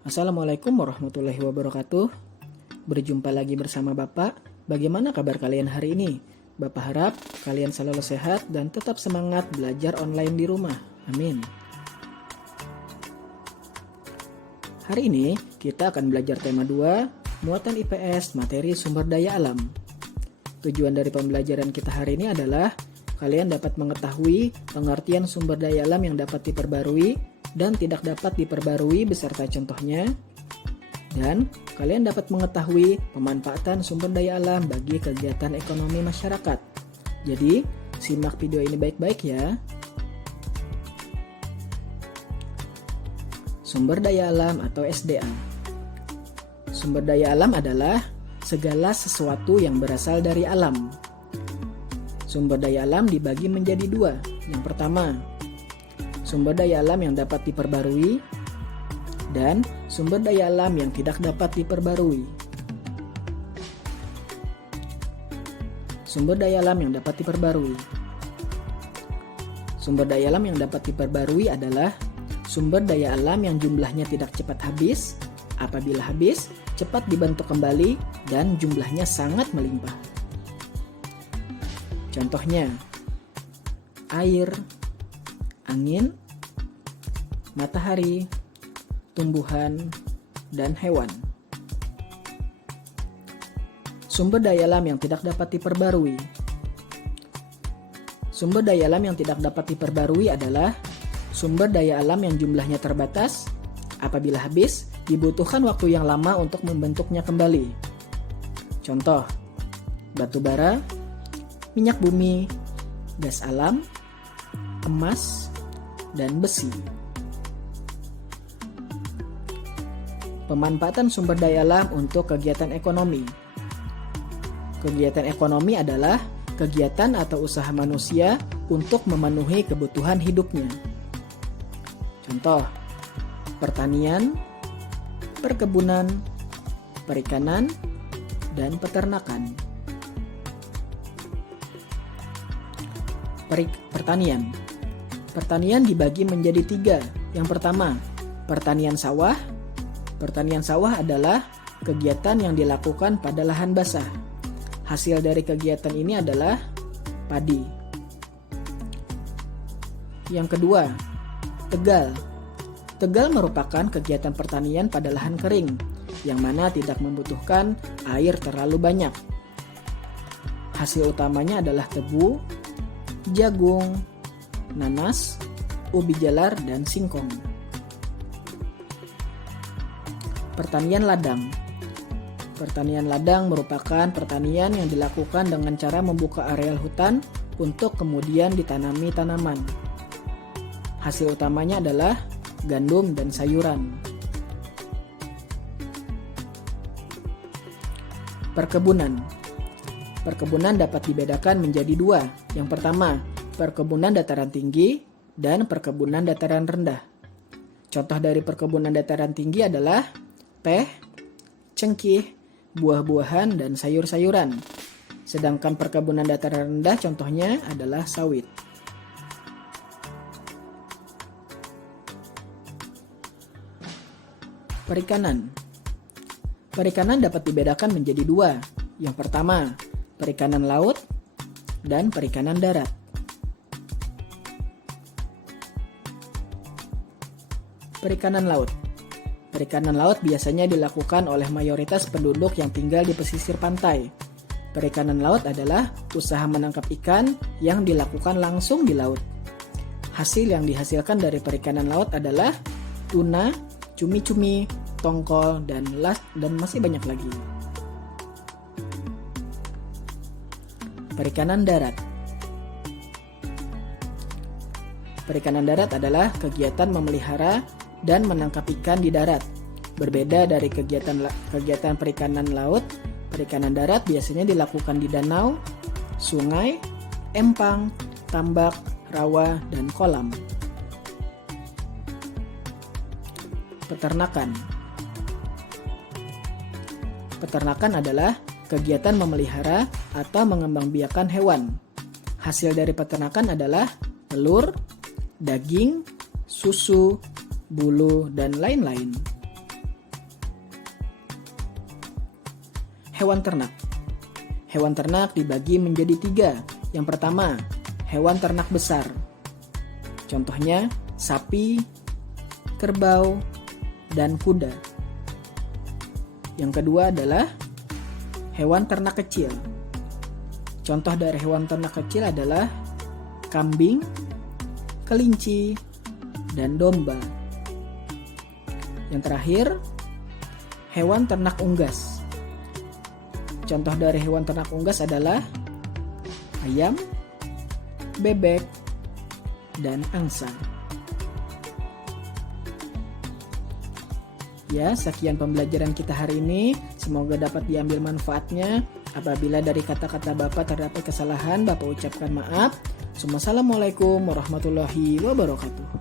Assalamualaikum warahmatullahi wabarakatuh. Berjumpa lagi bersama Bapak. Bagaimana kabar kalian hari ini? Bapak harap kalian selalu sehat dan tetap semangat belajar online di rumah. Amin. Hari ini kita akan belajar tema 2, muatan IPS materi sumber daya alam. Tujuan dari pembelajaran kita hari ini adalah kalian dapat mengetahui pengertian sumber daya alam yang dapat diperbarui dan tidak dapat diperbarui beserta contohnya, dan kalian dapat mengetahui pemanfaatan sumber daya alam bagi kegiatan ekonomi masyarakat. Jadi, simak video ini baik-baik ya. Sumber daya alam atau SDA. Sumber daya alam adalah segala sesuatu yang berasal dari alam. Sumber daya alam dibagi menjadi dua. Yang pertama, sumber daya alam yang dapat diperbarui dan sumber daya alam yang tidak dapat diperbarui. Sumber daya alam yang dapat diperbarui. Sumber daya alam yang dapat diperbarui adalah sumber daya alam yang jumlahnya tidak cepat habis, apabila habis, cepat dibentuk kembali, dan jumlahnya sangat melimpah. Contohnya, air, angin, matahari, tumbuhan, dan hewan. Sumber daya alam yang tidak dapat diperbarui. Sumber daya alam yang tidak dapat diperbarui adalah sumber daya alam yang jumlahnya terbatas, apabila habis, dibutuhkan waktu yang lama untuk membentuknya kembali. Contoh, batu bara, minyak bumi, gas alam, emas, dan besi. Pemanfaatan sumber daya alam untuk kegiatan ekonomi. Kegiatan ekonomi adalah kegiatan atau usaha manusia untuk memenuhi kebutuhan hidupnya. Contoh, pertanian, perkebunan, perikanan, dan peternakan. Pertanian. Pertanian dibagi menjadi 3. Yang pertama, pertanian sawah. Pertanian sawah adalah kegiatan yang dilakukan pada lahan basah. Hasil dari kegiatan ini adalah padi. Yang kedua, tegal. Tegal merupakan kegiatan pertanian pada lahan kering, yang mana tidak membutuhkan air terlalu banyak. Hasil utamanya adalah tebu, jagung, nanas, ubi jalar, dan singkong. Pertanian ladang. Pertanian ladang merupakan pertanian yang dilakukan dengan cara membuka areal hutan untuk kemudian ditanami tanaman. Hasil utamanya adalah gandum dan sayuran. Perkebunan. Perkebunan dapat dibedakan menjadi 2. Yang pertama, perkebunan dataran tinggi dan perkebunan dataran rendah. Contoh dari perkebunan dataran tinggi adalah teh, cengkih, buah-buahan, dan sayur-sayuran. Sedangkan perkebunan dataran rendah contohnya adalah sawit. Perikanan. Perikanan dapat dibedakan menjadi 2. Yang pertama, perikanan laut dan perikanan darat. Perikanan laut. Perikanan laut biasanya dilakukan oleh mayoritas penduduk yang tinggal di pesisir pantai. Perikanan laut adalah usaha menangkap ikan yang dilakukan langsung di laut. Hasil yang dihasilkan dari perikanan laut adalah tuna, cumi-cumi, tongkol, dan masih banyak lagi. Perikanan darat. Perikanan darat adalah kegiatan memelihara dan menangkap ikan di darat. Berbeda dari kegiatan perikanan laut, perikanan darat biasanya dilakukan di danau, sungai, empang, tambak, rawa, dan kolam. Peternakan. Peternakan adalah kegiatan memelihara atau mengembangbiakan hewan. Hasil dari peternakan adalah telur, daging, susu, bulu, dan lain-lain. hewan ternak. Hewan ternak dibagi menjadi 3. Yang pertama, hewan ternak besar. Contohnya sapi, kerbau, dan kuda. Yang kedua adalah hewan ternak kecil. Contoh dari hewan ternak kecil adalah kambing, kelinci, dan domba. Yang terakhir, hewan ternak unggas. Contoh dari hewan ternak unggas adalah ayam, bebek, dan angsa. Ya, sekian pembelajaran kita hari ini. Semoga dapat diambil manfaatnya. Apabila dari kata-kata Bapak terdapat kesalahan, Bapak ucapkan maaf. Assalamualaikum warahmatullahi wabarakatuh.